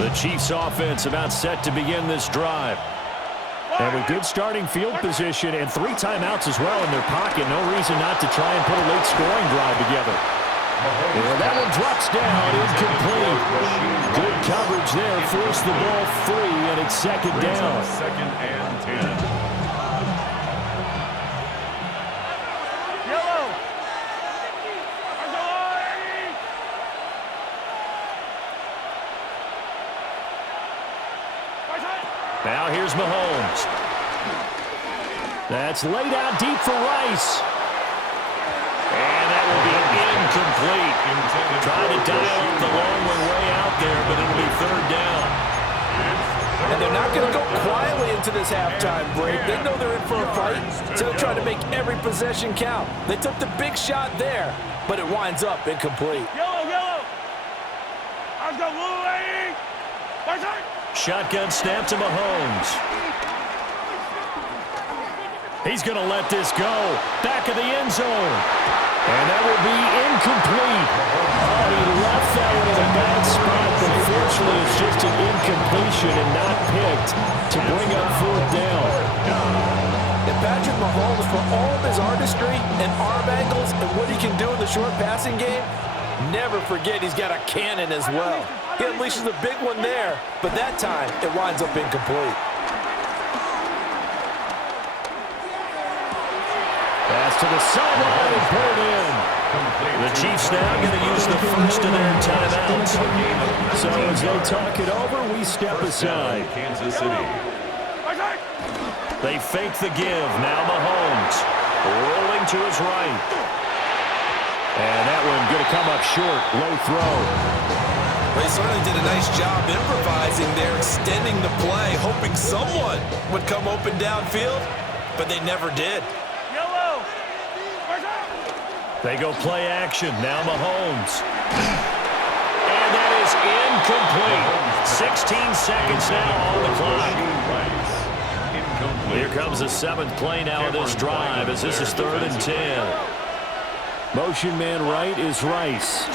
The Chiefs offense about set to begin this drive. And with good starting field position and 3 timeouts as well in their pocket, no reason not to try and put a late scoring drive together. And that one drops down, incomplete. Good coverage there, forced the ball free, and it's second down. Second and 10. Now here's Mahomes. That's laid out deep for Rice. And that will be incomplete. Trying to dial up the long way out there, but it'll be third down. And they're not going to go quietly into this halftime break. They know they're in for a fight, so they're trying to make every possession count. They took the big shot there, but it winds up incomplete. Yellow. Let's go, blue lady. Shotgun snap to Mahomes. He's going to let this go. Back of the end zone. And that will be incomplete. Oh, he left that one in a bad spot, but fortunately it's just an incompletion and not picked to bring up fourth down. And Patrick Mahomes, for all of his artistry and arm angles and what he can do in the short passing game, never forget he's got a cannon as well. He unleashes a big one there, but that time it winds up incomplete. Pass to the sideline and put it in. The Chiefs now going to use the first of their timeouts. So as they talk it over, we step aside. Kansas City. They fake the give. Now Mahomes rolling to his right. And that one going to come up short. Low throw. They certainly did a nice job improvising there, extending the play, hoping someone would come open downfield, but they never did. Yellow. They go play action. Now Mahomes. And that is incomplete. 16 seconds now on the clock. Here comes the 7th play now of this drive as this is 3rd and 10. Motion man right is Rice.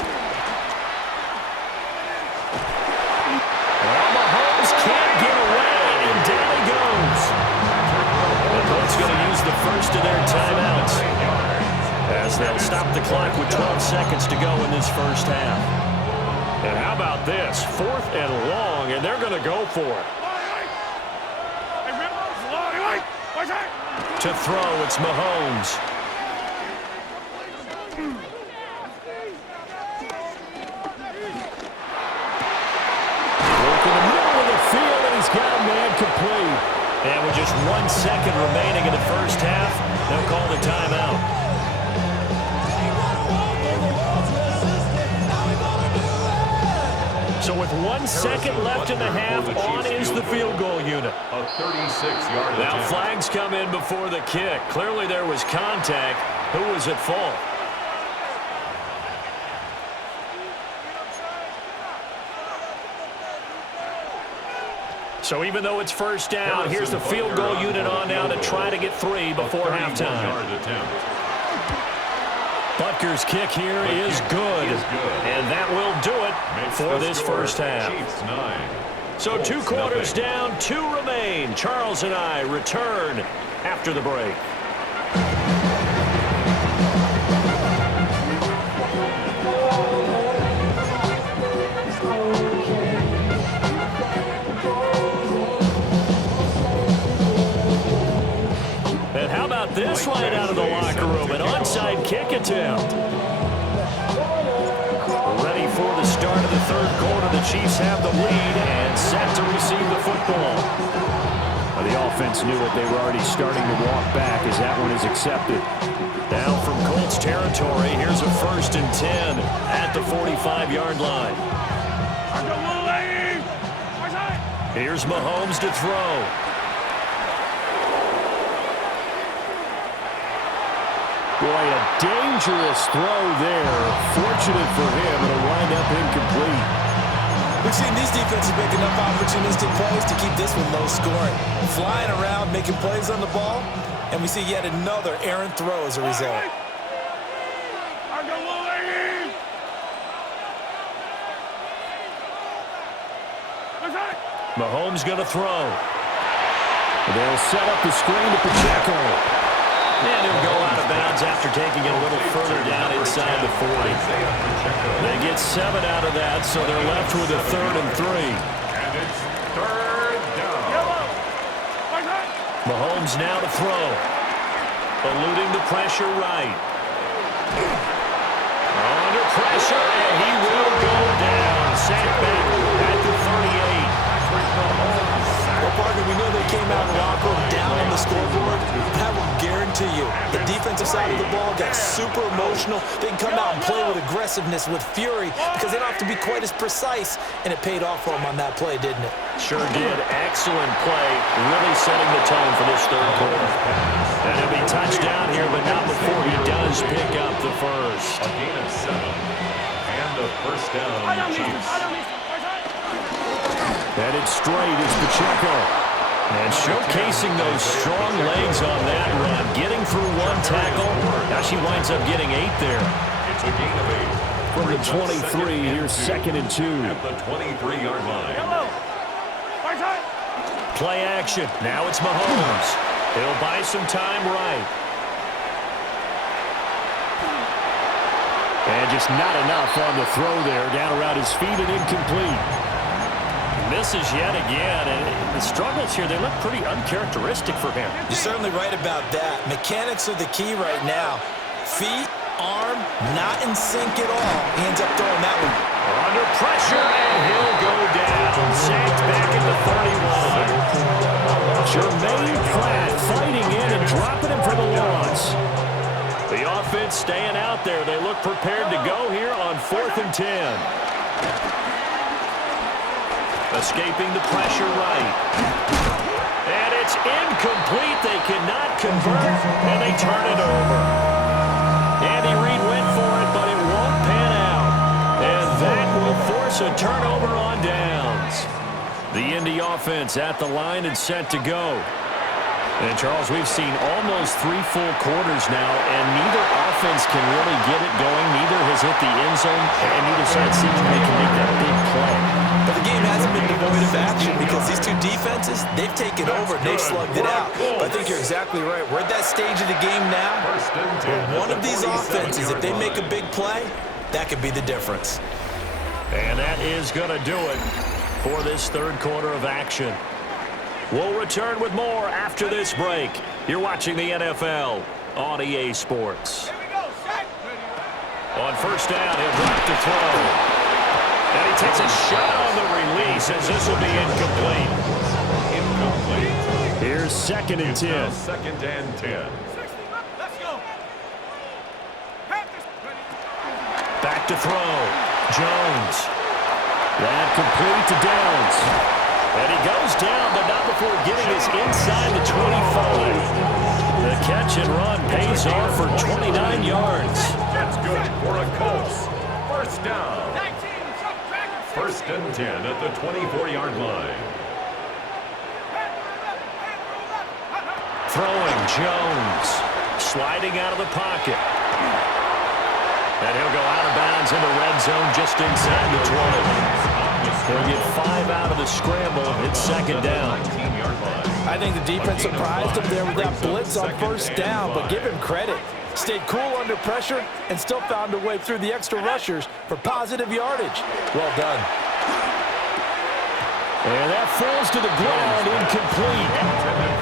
Well, Mahomes can't get away, and down he goes. The Colts going to use the first of their timeouts as they'll stop the clock with 12 seconds to go in this first half. And how about this? 4th and long, and they're going to go for it. To throw, it's Mahomes. Work in the middle of the field, and he's got a man complete. And with just 1 second remaining in the first half, they'll call the timeout. So with 1 second left in the half, on is the field goal unit. A 36-yard Now attempt. flags come in before the kick. Clearly there was contact. Who was at fault? So even though it's first down, here's the field goal unit on now to try to get 3 before halftime. Butker's kick here is good, and that will do it for this first half. So 2 quarters down, 2 remain. Charles and I return after the break. And how about this right out of the locker room? An onside kick attempt. Ready for the start of the 3rd quarter. The Chiefs have the lead and set to receive the football. Well, the offense knew it. They were already starting to walk back as that one is accepted. Down from Colts territory. Here's a 1st and 10 at the 45-yard line. Here's Mahomes to throw. Boy, a dangerous throw there. Fortunate for him, it'll wind up incomplete. We've seen these defenses make enough opportunistic plays to keep this one low scoring. Flying around, making plays on the ball, and we see yet another errant throw as a result. Mahomes going to throw. They'll set up the screen to Pacheco. And he'll go out of bounds after taking it a little further down inside the 40. They get 7 out of that, so they're left with a 3rd and 3. And it's 3rd down. Mahomes now to throw. Eluding the pressure right. Under pressure, and he will go down. Sacked back at the 38. Well, partner, we know they came out and awkward down on the scoreboard. But I will guarantee you, the defensive side of the ball got super emotional. They can come out and play with aggressiveness, with fury, because they don't have to be quite as precise. And it paid off for them on that play, didn't it? Sure did. Excellent play. Really setting the tone for this 3rd quarter. And he'll be touchdown here, but not before he does pick up the first. A gain of 7. And the first down, Chiefs. Headed straight is Pacheco. And showcasing those strong legs on that run. Getting through 1 tackle. Now she winds up getting 8 there. It's a gain of 8. From the 23, here's 2nd and 2. At the 23-yard line. Play action. Now it's Mahomes. He'll buy some time right. And just not enough on the throw there. Down around his feet and incomplete. Misses yet again, and the struggles here, they look pretty uncharacteristic for him. You're certainly right about that. Mechanics are the key right now. Feet, arm, not in sync at all. He ends up throwing that one. Under pressure, and he'll go down. Sacked back at the 31. Jermaine Pratt fighting in and dropping him for the loss. The offense staying out there. They look prepared to go here on 4th and 10. Escaping the pressure right. And it's incomplete. They cannot convert, and they turn it over. Andy Reid went for it, but it won't pan out. And that will force a turnover on downs. The Indy offense at the line and set to go. And, Charles, we've seen almost 3 full quarters now, and neither offense can really get it going. Neither has hit the end zone, and neither side seems like they can make that big play. But the game hasn't been devoid of action because these 2 defenses, they've taken over and they've slugged it out. But I think you're exactly right. We're at that stage of the game now where one of these offenses, if they make a big play, that could be the difference. And that is going to do it for this 3rd quarter of action. We'll return with more after this break. You're watching the NFL on EA Sports. On 1st down, he'll drop to throw. And he takes a shot on the release as this will be incomplete. Here's 2nd and 10. 2nd and 10. Back to throw. Jones. That complete to Downs. And he goes down, but not before getting us inside the 25. The catch and run pays off for 29 yards. That's good for a Colts. 1st down. 1st and 10 at the 24-yard line. Throwing Jones. Sliding out of the pocket. And he'll go out of bounds in the red zone just inside the 20. He'll get 5 out of the scramble. It's 2nd down. I think the defense surprised him there with that blitz on 1st down, but give him credit. Stayed cool under pressure and still found a way through the extra rushers for positive yardage. Well done. And that falls to the ground, incomplete.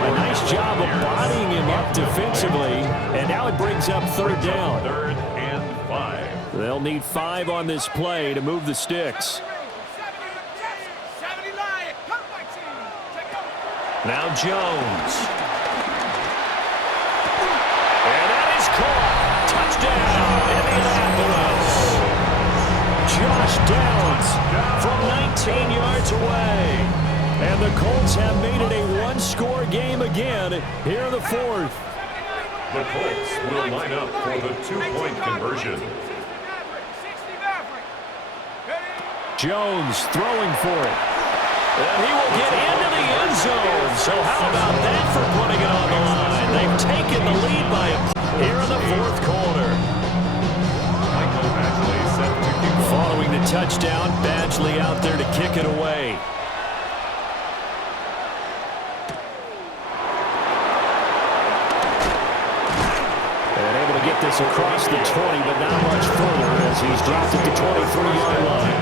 A nice job of bodying him up defensively, and now it brings up 3rd down. 3rd and 5. They'll need 5 on this play to move the sticks. Now Jones. And that is caught. Touchdown, Indianapolis. Josh Downs from 19 yards away. And the Colts have made it a 1-score game again here in the 4th. The Colts will line up for the 2-point conversion. Jones throwing for it. And he will get into the end zone. So how about that for putting it on the line? They've taken the lead by here in the 4th quarter. Michael Badgley set to kick. Following the touchdown, Badgley out there to kick it away. this across the 20, but not much further as he's dropped at the 23-yard line.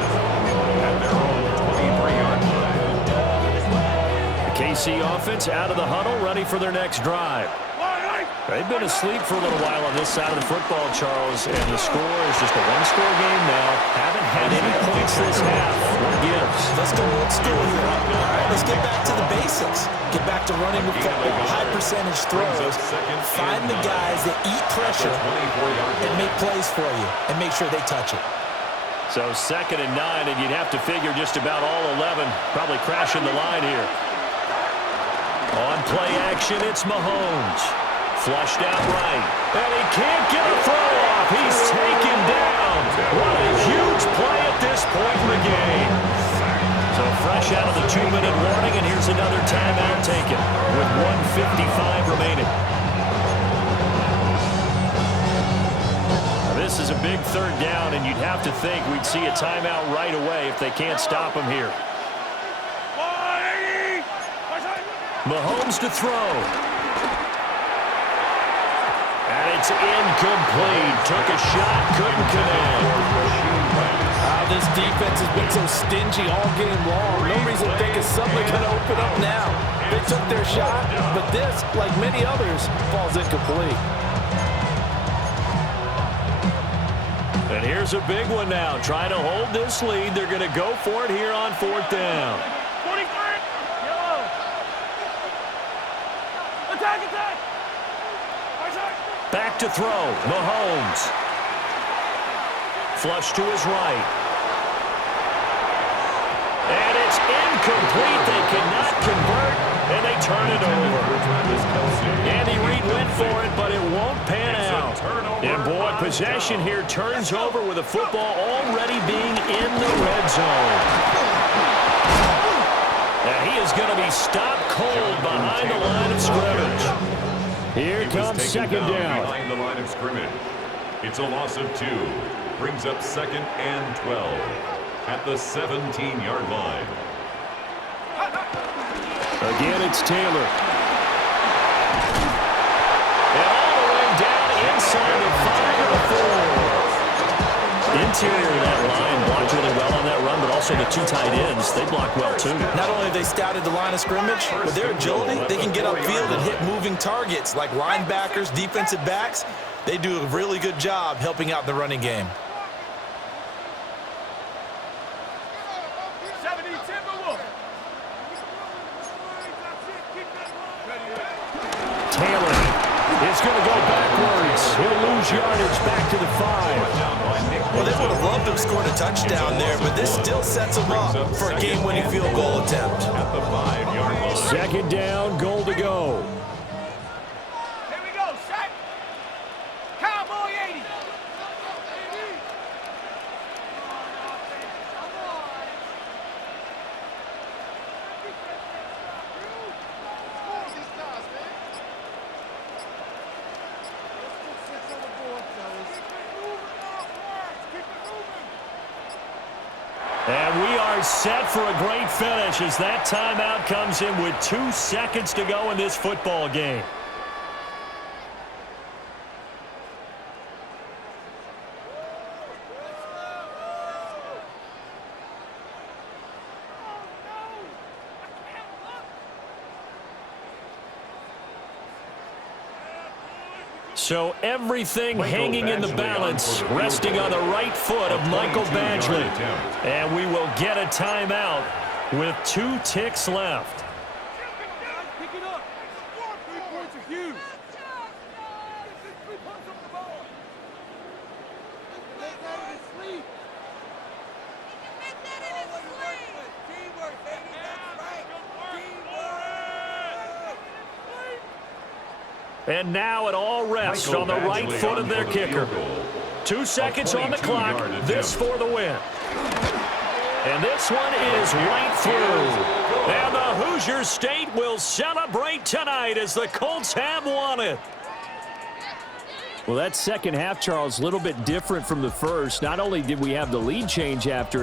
At their own 23-yard line. The KC offense out of the huddle, ready for their next drive. They've been asleep for a little while on this side of the football, Charles, and the score is just a one-score game now. Haven't had any points this half. What gives? Let's go old school here. All right, let's get back to the basics. Get back to running the football, high-percentage throws. Find the guys that eat pressure and make plays for you, and make sure they touch it. So 2nd and 9, and you'd have to figure just about all 11 probably crashing the line here. On play action, it's Mahomes. Flushed out right. And he can't get a throw off. He's taken down. What a huge play at this point in the game. So fresh out of the 2-minute warning, and here's another timeout taken with 1:55 remaining. Now this is a big 3rd down, and you'd have to think we'd see a timeout right away if they can't stop him here. Mahomes to throw. And it's incomplete. Took a shot, couldn't connect. This defense has been so stingy all game long. No reason to think it's suddenly going to open up now. They took their shot, but this, like many others, falls incomplete. And here's a big one now. Trying to hold this lead. They're going to go for it here on 4th down. 23. Yellow. Attack, attack. Back to throw. Mahomes. Flush to his right. And it's incomplete. They cannot convert, and they turn it over. Andy Reid went for it, but it won't pan out. And, boy, possession here turns over with the football already being in the red zone. Now he is going to be stopped cold behind the line of scrimmage. Here comes 2nd down. Behind the line of scrimmage. It's a loss of 2. Brings up 2nd and 12 at the 17-yard line. Again, it's Taylor. And all the way down inside the 5-4. Interior of that line blocked really well on that run, but also the 2 tight ends, they block well too. Not only have they scouted the line of scrimmage, but their agility, they can get upfield and hit moving targets like linebackers, defensive backs. They do a really good job helping out the running game. Taylor is going to go backwards. He'll lose yardage back to the 5. Well, they would have loved to have scored a touchdown there, but this still sets them up for a game-winning field goal attempt. At the 5-yard line. 2nd down, goal to go. Here we go, set. Cowboy 80. And we are set for a great finish as that timeout comes in with 2 seconds to go in this football game. So everything hanging in the balance, resting on the right foot of Michael Badgley. And we will get a timeout with 2 ticks left. Pick it up. 3 points are huge. And now it all rests on the right foot of their kicker. 2 seconds on the clock. This for the win. And this one is right through. And the Hoosier State will celebrate tonight as the Colts have won it. Well, that second half, Charles, a little bit different from the first. Not only did we have the lead change after